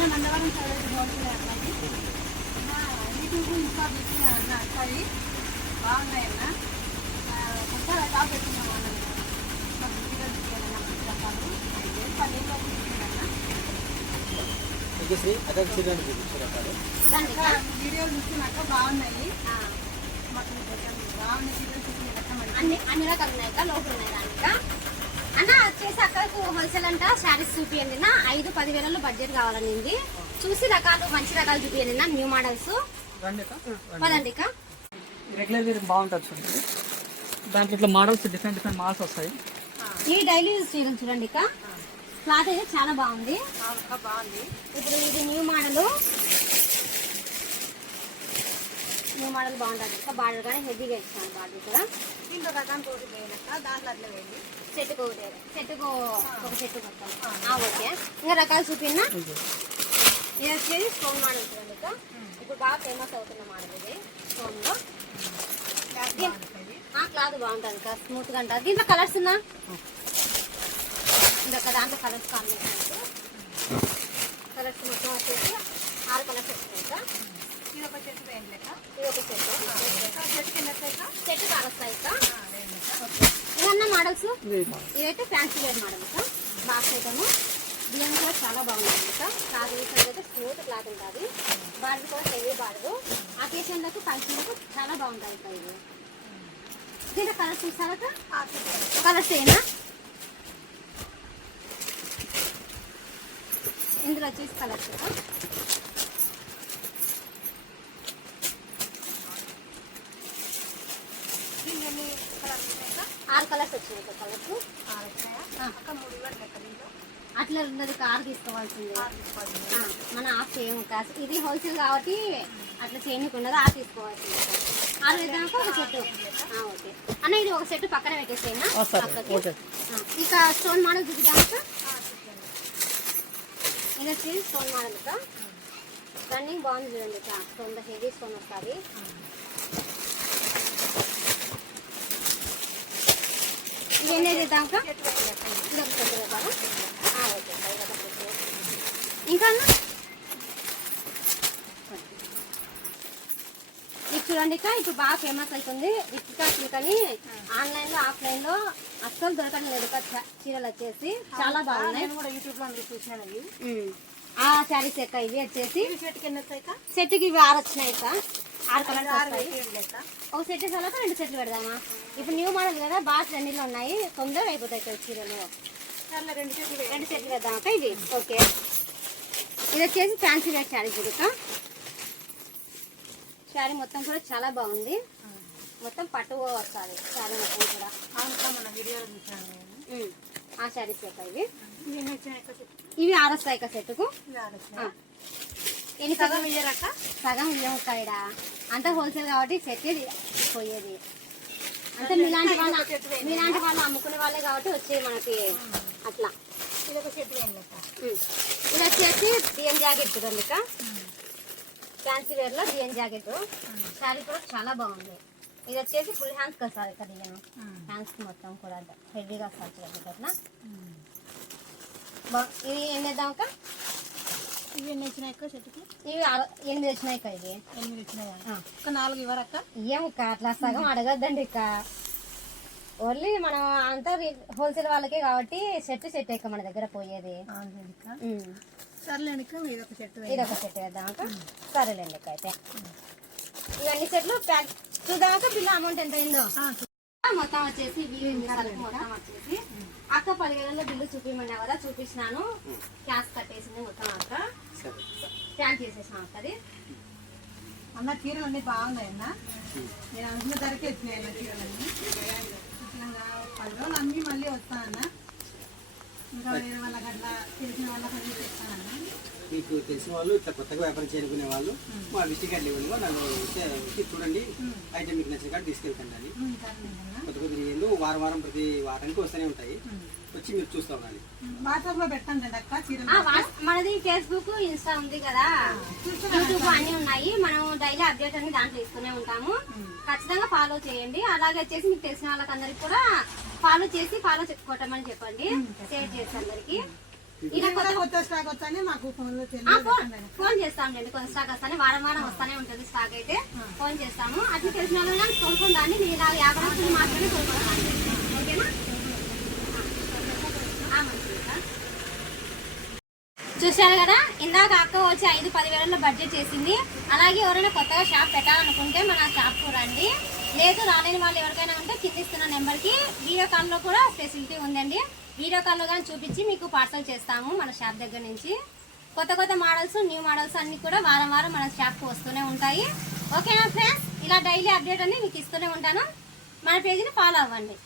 అన్న Nandavaram side wholesale అన్నది YouTube Insta చూస్తున్నాను అన్న అక్కడి బాగున్నాయి అన్న కొత్తగా షాప్ పెట్టుకున్నాం అన్న ఇంటికి తీయాలన్న మంచి రకాలు ఐదు పన్నెండు వీడియోలు చూస్తున్నాక బాగున్నాయి. మాకు బాగున్నాయి అన్ని అన్ని రకాలు ఉన్నాయి లోపల ఉన్నాయి దానిక. వచ్చేసి హోల్సేల్ అంట శారీస్ చూపియండి నా ఐదు పది వేలలో బడ్జెట్ కావాలనింది. చూసి రకాలు మంచి రకాలు చూపియండి నా న్యూ మోడల్స్. పదండి అక్క. రెగ్యులర్ వేర్ బాగుంటుంది చూడండి. దాంట్లో ఇట్లా మోడల్స్ డిఫరెంట్ డిఫరెంట్ మోడల్స్ వస్తాయి. ఈ డైలీ యూజ్ చేయడం చూడండి అక్క. క్లాత్ అయితే చాలా బాగుంది. బాగుంది. ఇప్పుడు ఇది న్యూ మోడల్ న్యూ మోడల్ బాగుంటుంది అక్క బార్డర్ కానీ హెవీగా ఇచ్చాను బార్డర్ కూడా. దీంట్లో రకం తోటి వేయనక్క దాంట్లో అట్లా వేయండి. చెట్టుకు ఒకటి. చెట్టుకు ఒక చెట్టు మొత్తం. ఆ, ఓకే. ఇంకా రకాలు చూపిన్నా ఇది వచ్చేది స్టోన్ మోడల్ చూడండి అక్క ఇప్పుడు బాగా ఫేమస్ అవుతున్న మోడల్ ఇది స్టోన్లో ఆ క్లాత్ బాగుంటుంది అక్క స్మూత్గా ఉంటుంది. దీంట్లో కలర్స్ ఉందా? ఇంకొక దాంట్లో కలర్స్ కాంబినేషన్ కలర్స్ మొత్తం వచ్చేసి ఆరు కలర్స్ అక్క ఇది ఒక చెట్టు వేయండి లెక్క. ఇది ఒక చెట్టు. చెట్టు కింద లెక్క చెట్టు కారస్తాయి అక్క ఇవన్న మోడల్స్ ఇదైతే ఫ్యాన్సీ వేర్ మోడల్ అక్క. బాక్స్ ఐటమ్ బియ్యం కూడా చాలా బాగుంది అక్క. క్లాత్ అయితే స్మూత్ క్లాత్ ఉంటుంది. బార్డర్ కూడా హెవీ బార్డర్ అకేషన్లకు ఫంక్షన్లకు చాలా బాగుంటుంది అక్క ఇది దీంట్లో కలర్స్ చూసాక కలర్స్ ఏనా? ఇందులో వచ్చేసి కలర్స్ ఆరు కలర్స్ వచ్చినాయి అట్లా ఉన్నది కార్ తీసుకోవాల్సింది. మన ఆఫ్ చేయము కాదు ఇది హోల్సేల్ కాబట్టి అట్లా చేయకుండా ఆఫ్ తీసుకోవాల్సింది. ఆరు వేద్దాక ఒక సెట్. ఆ, ఓకే. అన్న ఇది ఒక సెట్ పక్కన పెట్టేసేనా ఇక స్టోన్ మోడల్ చూపిద్దామక్క ఇది వచ్చి స్టోన్ మోడల్ రన్నింగ్ బాగుంది చూడండి స్టోన్ హెవీ స్టోన్ వస్తుంది ఇది ఎన్ని చేద్దామక్క చెట్టు వేయండి లెక్క ఇది ఒక సెట్ వేద్దామా ఆ, ఓకే అక్క, ఇది ఇంకా ఇది చూడండి ఇక ఇప్పుడు బాగా ఫేమస్ అవుతుంది రిక్కా సిల్క్ అని ఆన్లైన్లో ఆఫ్లైన్లో అస్సలు దొరకడం లేదు చీరలు వచ్చేసి. చాలా బాగున్నాయి. యూట్యూబ్లో చూసినాను. ఆ శారీస్ యొక్క ఇవి వచ్చేసి. ఇవి చెట్టు కింద వస్తాయి అక్క ఇవి ఆరు కలర్స్ ఒక సెట్ తర్వాత రెండు సెట్లు పెడదామా? ఇప్పుడు న్యూ మోడల్ కదా బాగా ట్రెండింగ్ ఉన్నాయి. తొందరగా అయిపోతాయి ఇక్కడ చీరలు. రెండు సెట్లు పెడదామా? ఇది. ఓకే. ఇది వచ్చేసి ఫ్యాన్సీ వేర్ శారీ చూడక. శారీ మొత్తం కూడా చాలా బాగుంది. మొత్తం పట్టు వస్తుంది. శారీ మొత్తం కూడా. మన వీడియోలో. ఆ శారీస్ యొక్క ఇవి? ఇవి ఎన్ని వచ్చినాయి అక్క చెట్టు ఇవి ఆరు వస్తాయి ఇక సెట్కు? ఎన్ని సగం ఇయ్యరక్క సగం ఇవ్వము ఇక్కడ అంతా హోల్సేల్ కాబట్టి సెట్ పోయేది. అంటే మీలాంటి వాళ్ళ మీలాంటి వాళ్ళు అమ్ముకునే వాళ్ళే కాబట్టి వచ్చేది మనకి. అట్లా. ఇది ఒక చెట్టు వేయండి లెక్క ఉమ్. ఇది వచ్చేసి బియ్యం జాకెట్ చూడండి ఇక ఫ్యాన్సీ వేర్లో బియ్యం జాకెట్ శారీ కూడా చాలా బాగుంది. ఇది వచ్చేసి ఫుల్ హ్యాండ్స్ వస్తుంది ఇక్కడ బియ్యం హ్యాండ్స్ మొత్తం కూడా హెవీగా అట్లా. బా ఇది ఏం చేద్దాం అక్క? ఇవి ఎన్ని వచ్చినాయి అక్క చెట్టుకి? ఇవి ఎనిమిది వచ్చినాయి ఇవి. ఎనిమిది వచ్చినాయి. ఒక నాలుగు ఇవ్వరక్క ఏం ఇక అట్లా సగం అడగద్దండి ఇక ఓన్లీ మనం అంతా హోల్సేల్ వాళ్ళకే కాబట్టి సెట్ సెట్ ఇక మన దగ్గర పోయేది. ఉమ్. సర్లేండి ఇది ఒక చెట్టు ఇది ఒక సెట్ వేద్దామక సరేలేండి ఇక అయితే. ఇవన్నీ సెట్లు ప్యాక్ చూద్దామక బిల్లు అమౌంట్ ఎంత అయిందో మొత్తం వచ్చేసి మొత్తం వచ్చేసి. అక్క పదివేలలో బిల్లు చూపించమన్నా కదా చూపించినాను క్యాష్ కట్టేసింది మొత్తం అక్క. స్కాన్ చేసేసాం అక్కది అన్న చీరలు అన్ని బాగున్నాయి అన్న నేను అనుకున్న ధరకే వచ్చినాయి చీరలన్నీ పది రోజులు అన్నీ మళ్ళీ వస్తానన్న. ఇంకా వేరే వాళ్ళకి అట్లా తెలిసిన వాళ్ళకి అన్నీ చెప్తానన్న మీకు తెలిసిన వాళ్ళు ఇట్లా కొత్తగా వ్యాపారం చేరుకునే వాళ్ళు మా విజిట్ కార్డులు ఇవ్వండి నన్ను వచ్చే- చూడండి. అయితే మీకు నచ్చిన కార్డు తీసుకెళ్తాను అని కొత్త కొత్త డిజైన్లు వారం వారం ప్రతి వారానికి వస్తూనే ఉంటాయి. వచ్చి మీరు చూస్తూ ఉండాలి. మనది ఫేస్బుక్ ఇన్స్టా ఉంది కదా. యూట్యూబ్ అన్ని ఉన్నాయి. మనం డైలీ అప్డేట్ అన్ని దాంట్లో ఇస్తూనే ఉంటాము. ఖచ్చితంగా ఫాలో చేయండి. అలాగే వచ్చేసి మీకు తెలిసిన వాళ్ళకందరికి కూడా ఫాలో చేసి ఫాలో కొట్టమని చెప్పండి. షేర్ చేసి అందరికి. కొత్త కొత్త స్టాక్ వచ్చానే మాకు ఫోన్లో ఫోన్ ఫోన్ చేస్తాంలేండి కొంత స్టాక్ వస్తానే వారం వారం వస్తానే ఉంటుంది స్టాక్ అయితే. ఫోన్ చేస్తాము. అట్లా తెలిసిన వాళ్ళు కానీ కొనుక్కుందాన్ని మీరు ఇలా వ్యాపారస్తులు మాత్రమే కొనుక్కుంటాను ఓకేనా. చూశారు కదా? ఇందాక అక్క వచ్చి ఐదు పదివేలలో బడ్జెట్ చేసింది. అలాగే ఎవరైనా కొత్తగా షాప్ పెట్టాలనుకుంటే మన షాప్కు రండి. లేదు రాలేని వాళ్ళు ఎవరికైనా ఉంటే కింద ఇస్తున్న నెంబర్కి వీడియో కాల్లో కూడా ఫెసిలిటీ ఉందండి. వీడియో కాల్లో కానీ చూపించి మీకు పార్సల్ చేస్తాము మన షాప్ దగ్గర నుంచి. కొత్త కొత్త మోడల్స్ న్యూ మోడల్స్ అన్నీ కూడా వారం వారం మన షాప్కి వస్తూనే ఉంటాయి. ఓకేనా ఫ్రెండ్స్? ఇలా డైలీ అప్డేట్ అన్ని మీకు ఇస్తూనే ఉంటాను. మన పేజీని ఫాలో అవ్వండి.